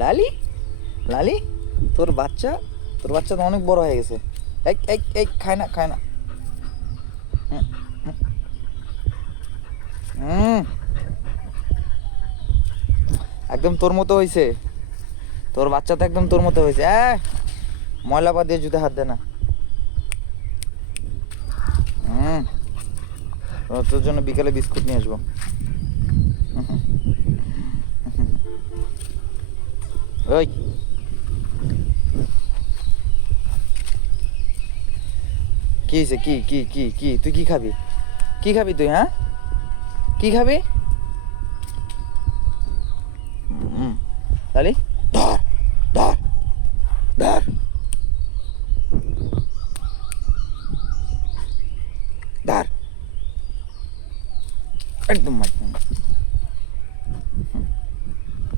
লালি, লালি, তোর বাচ্চা তো অনেক বড় হয়ে গেছে। এই এই এই খায় না, খায় না। হুম, হুম, একদম তোর মতো হয়েছে। তোর বাচ্চা তো একদম তোর মতো হয়েছে। ময়লা পা দিয়ে জুতে হাত দে না। হুম, তোর জন্য বিকালে বিস্কুট নিয়ে আসবো। ওই, কি হয়েছে? কি কি কি কি তুই কি খাবি? কি খাবি তুই? হ্যাঁ, কি খাবি? হুম, লালি,